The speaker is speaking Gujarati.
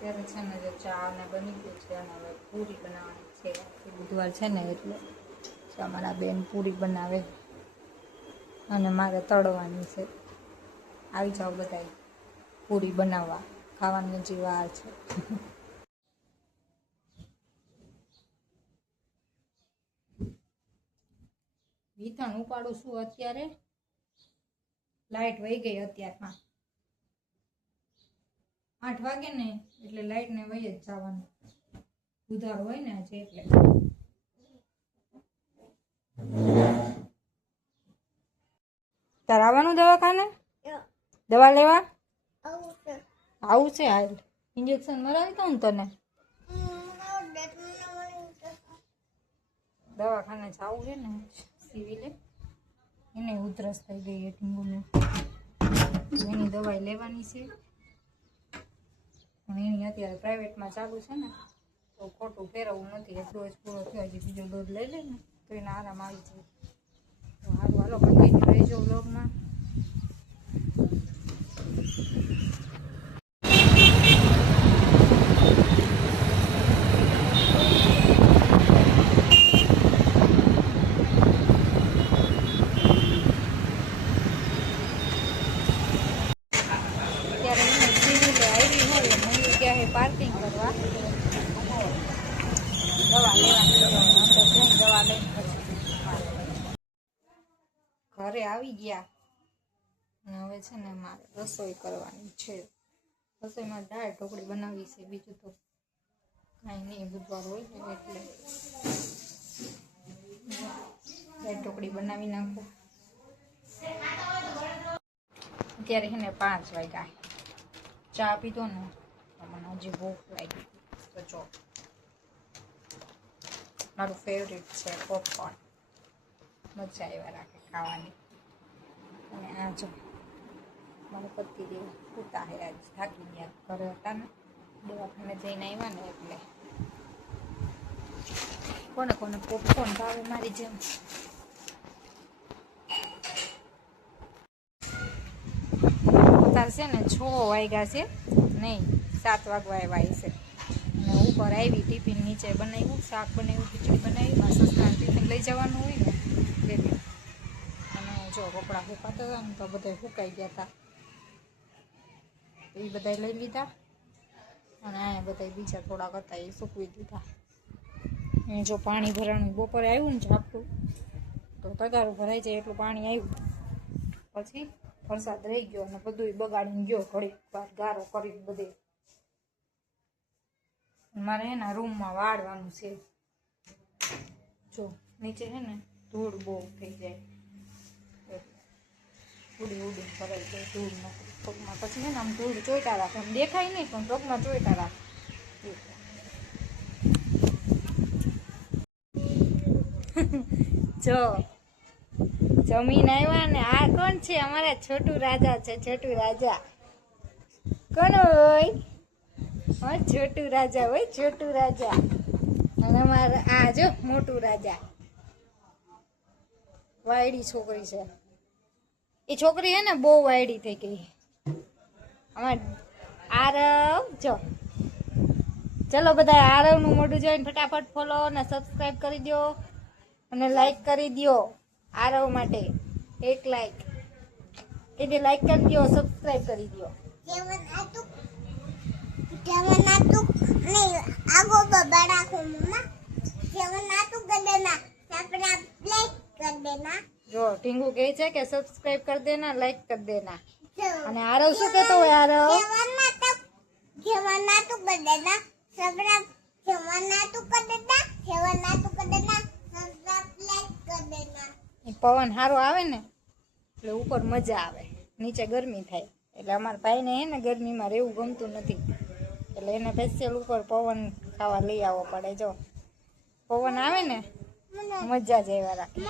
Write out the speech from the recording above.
અત્યારે છે ને જે ચા ને બની ગયું છે અને હવે પૂરી બનાવવાની છે. બુધવાર છે ને એટલે અમારા બેન પૂરી બનાવે અને મારે તળવાની છે. આવી જાઓ બધા પૂરી બનાવવા, ખાવાની હજી વાર છે. વિથાણ ઉપાડું છું અત્યારે, લાઈટ વહી ગઈ અત્યારમાં 8 વાગે ને એટલે લાઈટ ને વહી જ જવાનું, ઉધાર હોય ને આજે એટલે. તાર આવવાનું દવાખાને? દવા લેવા આવું છે? હાલ ઇન્જેક્શન મરાવી દઉં તને. દવાખાને જવું છે ને સિવિલે, એને ઉધરસ થઈ ગઈ એ ઢીંગુને, એની દવાઈ લેવાની છે. પણ એની અત્યારે પ્રાઇવેટમાં ચાલુ છે ને તો ખોટું ફેરવવું નથી. એક ડોઝ પૂરો થયો, હજી બીજો ડોઝ લઈ લે ને તો એને આરામ આવી જાય. તો સારું, હાલો કન્ટિન્યુ રહેજો વ્લોગમાં. પાર્કિંગ કરવા દવા લેવાની, અંદર જઈને દવા લઈને પછી ઘરે આવી ગયા. અને હવે છે ને મારે રસોઈ કરવાની છે. રસોઈમાં દાળ ઢોકળી બનાવી છે, બીજું તો કાંઈ નહીં. બુધવાર હોય ને એટલે દાળ ઢોકળી બનાવી નાખું. અત્યારે છે ને 5 વાગ્યા, ચા પીધો ને મને હજી ભૂખ લાગી. તો જો મારું ફેવરેટ છે પોપકોર્ન, મજા આવ્યા રાખે ખાવાની. અને આ જો મારા પતિદેવ સૂતા હે, આજ થાકી ગયા, ઘરે હતા ને દવાખાને જઈને આવ્યા ને એટલે. કોને કોને પોપકોર્ન ભાવે મારી જેમ? છે ને 6 વાગ્યા છે, નહીં 7 વાગવા આવ્યા છે. અને ઉપર આવી ટિફિન નીચે બનાવ્યું, શાક બનાવ્યું, ખીચડી બનાવી. મારા સસરાને ટિફિન લઈ જવાનું હોય ને એટલે. અને જો કપડાં સુકાતા હતા ને તો બધા સુકાઈ ગયા હતા, એ બધા લઈ લીધા. અને અહીંયા બધા બીજા થોડાક હતા એ સૂકવી દીધા. એ જો પાણી ભરાણું બપોરે આવ્યું ને ઝાપટું તો તગારું ભરાઈ જાય એટલું પાણી આવ્યું. પછી વરસાદ રહી ગયો અને બધું બગાડીને ગયો. ઘડીક વાર ગારો કરીને બધે. મારે એના રૂમમાં વાળવાનું છે. જો નીચે છે ને ધૂળ બહુ થઈ જાય, ઉડી ઉડી ભરાઈ જાય ધૂળ નથી પગમાં. પછી છે ને આમ ધૂળ ચોઈટા રાખે, આમ દેખાય નહીં પણ પગમાં ચોઈટા રાખે. જો જમીન આવ્યા ને આ કોણ છે? અમારા છોટુ રાજા છે. છોટુ રાજા કોણ હોય? હા, છોટુ રાજા હોય, છોટુ રાજા. અને અમારા આ જો મોટું રાજા, વાયડી છોકરી છે. એ છોકરી હે ને બહુ વાયડી થઈ ગઈ. અમાર આરવ જો, ચલો બધા આરવનું મોઢું જોઈને ફટાફટ ફોલો અને સબસ્ક્રાઈબ કરી દો અને લાઈક કરી દો. આરવ માટે 1 લાઈક એટલે લાઈક કરી દો, સબસ્ક્રાઇબ કરી દો. જો ટીંગુ કહે છે કે સબસ્ક્રાઇબ कर देना, लाइक कर देना. અને આરવ શું કહેતો હોય? આરવ પવન સારો આવે ને એટલે ઉપર મજા આવે, નીચે ગરમી થાય. એટલે અમારા ભાઈને હે ને ગરમીમાં રહેવું ગમતું નથી, એટલે એને સ્પેશિયલ ઉપર પવન ખાવા લઈ આવવો પડે. જો પવન આવે ને મજા જ એવા રાખે.